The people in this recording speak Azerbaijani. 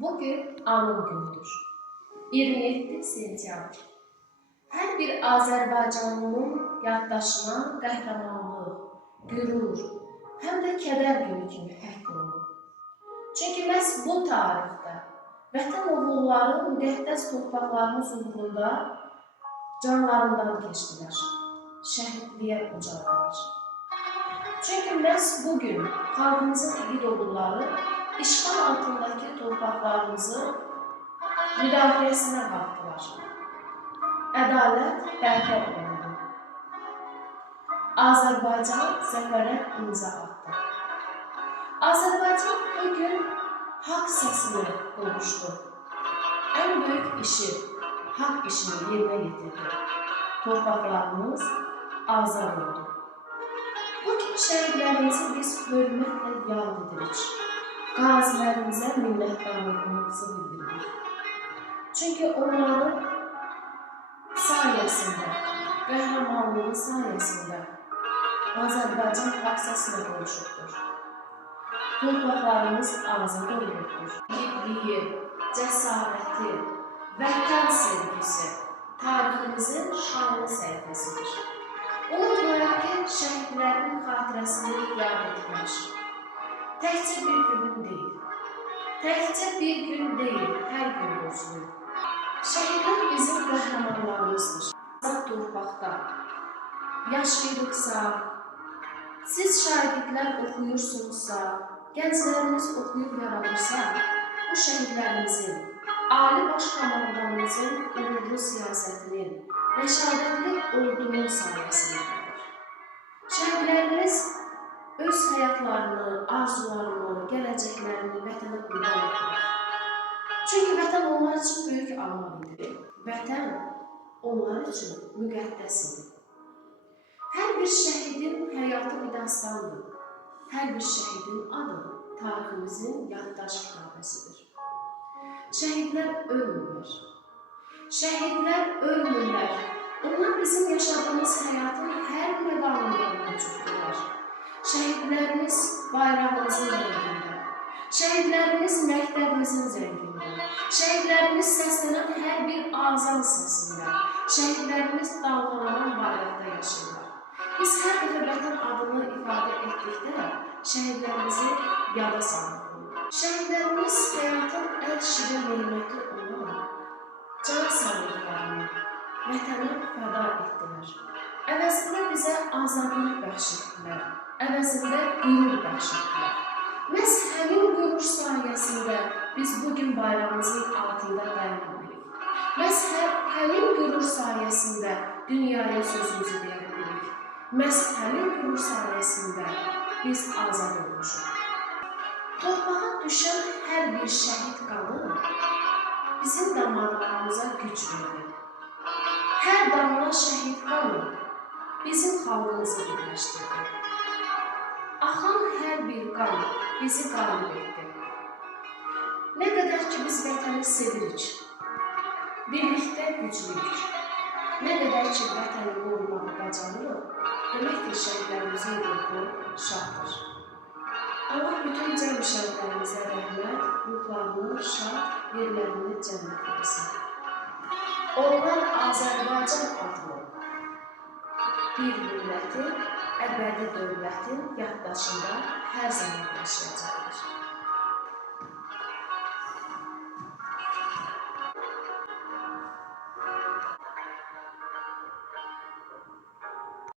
Bugün anım günüdür. 27 sentyabr. Hər bir Azərbaycanlının yaddaşına qəhrəmanlıq, qürur, həm də kədər günü kimi həkk olunub. Çünki məhz bu tarixdə vətən oğulları müqəddəs torpaqlarımız uğrunda canlarından keçdilər, şəhidliyə ucaldılar. Çünki məhz bugün xalqımızın igid oğulları işğal altındakı torpaqlarımızın müdafiəsinə qalxdılar. Ədalət bərpa olundu. Azərbaycan zəfərə imza atdı. Azərbaycan bugün haqq səsini qovuşdu. Ən böyük işi, haqq işini yerinə yetirdi. Torpaqlarımız azad oldu. Bugün şəhidlərimizi biz hörmətlə yad edirik. Qazilərimizə minnətdarlığımızı bildiririk. Çünki onların sayəsində, qəhrəmanlığı sayəsində Azərbaycan haqq səsinə qovuşubdur. Torpaqlarımız azad olunubdur. Yiğitliyi, cəsarəti, vətən sevgisi tariximizin şanlı səhifəsidir. Unutmayaq ki, şəhidlərin xatirəsini yad etmək. Təkcə bir gün deyil. Təkcə bir gün deyil, hər gün borcluyuz. Şəhidlər bizim qəhrəmanlarımızdır. Azad torpaqda yaşayırıqsa, siz şagirdlər oxuyursunuzsa, gənclərimiz oxuyub yaradırsa, bu şəhidlərimizin, Ali Baş Komandanımızın uğurlu siyasətinin, rəşadətli ordunun sayəsindədir. Şəhidlərimiz öz həyatlarını, arzularını, gələcəklərini vətənə qurban etdilər. Çünki vətən onlar üçün böyük anlam idi. Vətən onlar üçün müqəddəs idi. Hər bir şəhidin həyatı bir dastandır. Hər bir şəhidin adı tariximizin yaddaş kitabəsidir. Şəhidlər ölmürlər. Şəhidlər ölmürlər. Onlar bizim yaşadığımız həyatın hər məqamında mövcuddurlar. Şəhidlərimiz bayrağımızın rəngində. Şəhidlərimiz məktəbimizin zəngində. Şəhidlərimiz səslənən hər bir azan səsində. Şəhidlərimiz dalğalanan bayraqda yaşayırlar. Biz hər dəfə vətən adını ifadə etdikdə şəhidlərimizi yada salmalıyıq. Şəhidlərimiz həyatın ən şirin neyməti olan can sağlıqlarını vətənə fəda etdilər. Əvəzində bizə azadlıq bəxş etdilər. Əvəzində qürur bəxş etdilər. Məhz həmin qürur sayəsində biz bugün bayrağımızın altında dayana bilirik. Məhz həmin qürur sayəsində dünyaya sözümüzü deyə bilirik. Məhz həmin qürur sayəsində biz azad olmuşuq. Torpağa düşən hər bir şəhid qanı bizim damarlarımıza güc verir. Hər damla şəhid qanı bizim xalqımızı birləşdirdi. Axan hər bir qan bizi qalib etdi. Nə qədər ki biz vətəni sevirik, birlikdə güclüyük. Nə qədər ki vətəni qorumağı bacarırıq, demək ki şəhidlərimizin ruhu şaddır. Allah bütün cəm şəhidlərimizə rəhmət, ruhlarını şad, yerlərini cənnət etsin. Onlar Azərbaycan adlı bir millətin, əbədi dövlətin yaddaşında hər zaman yaşayacaqdır.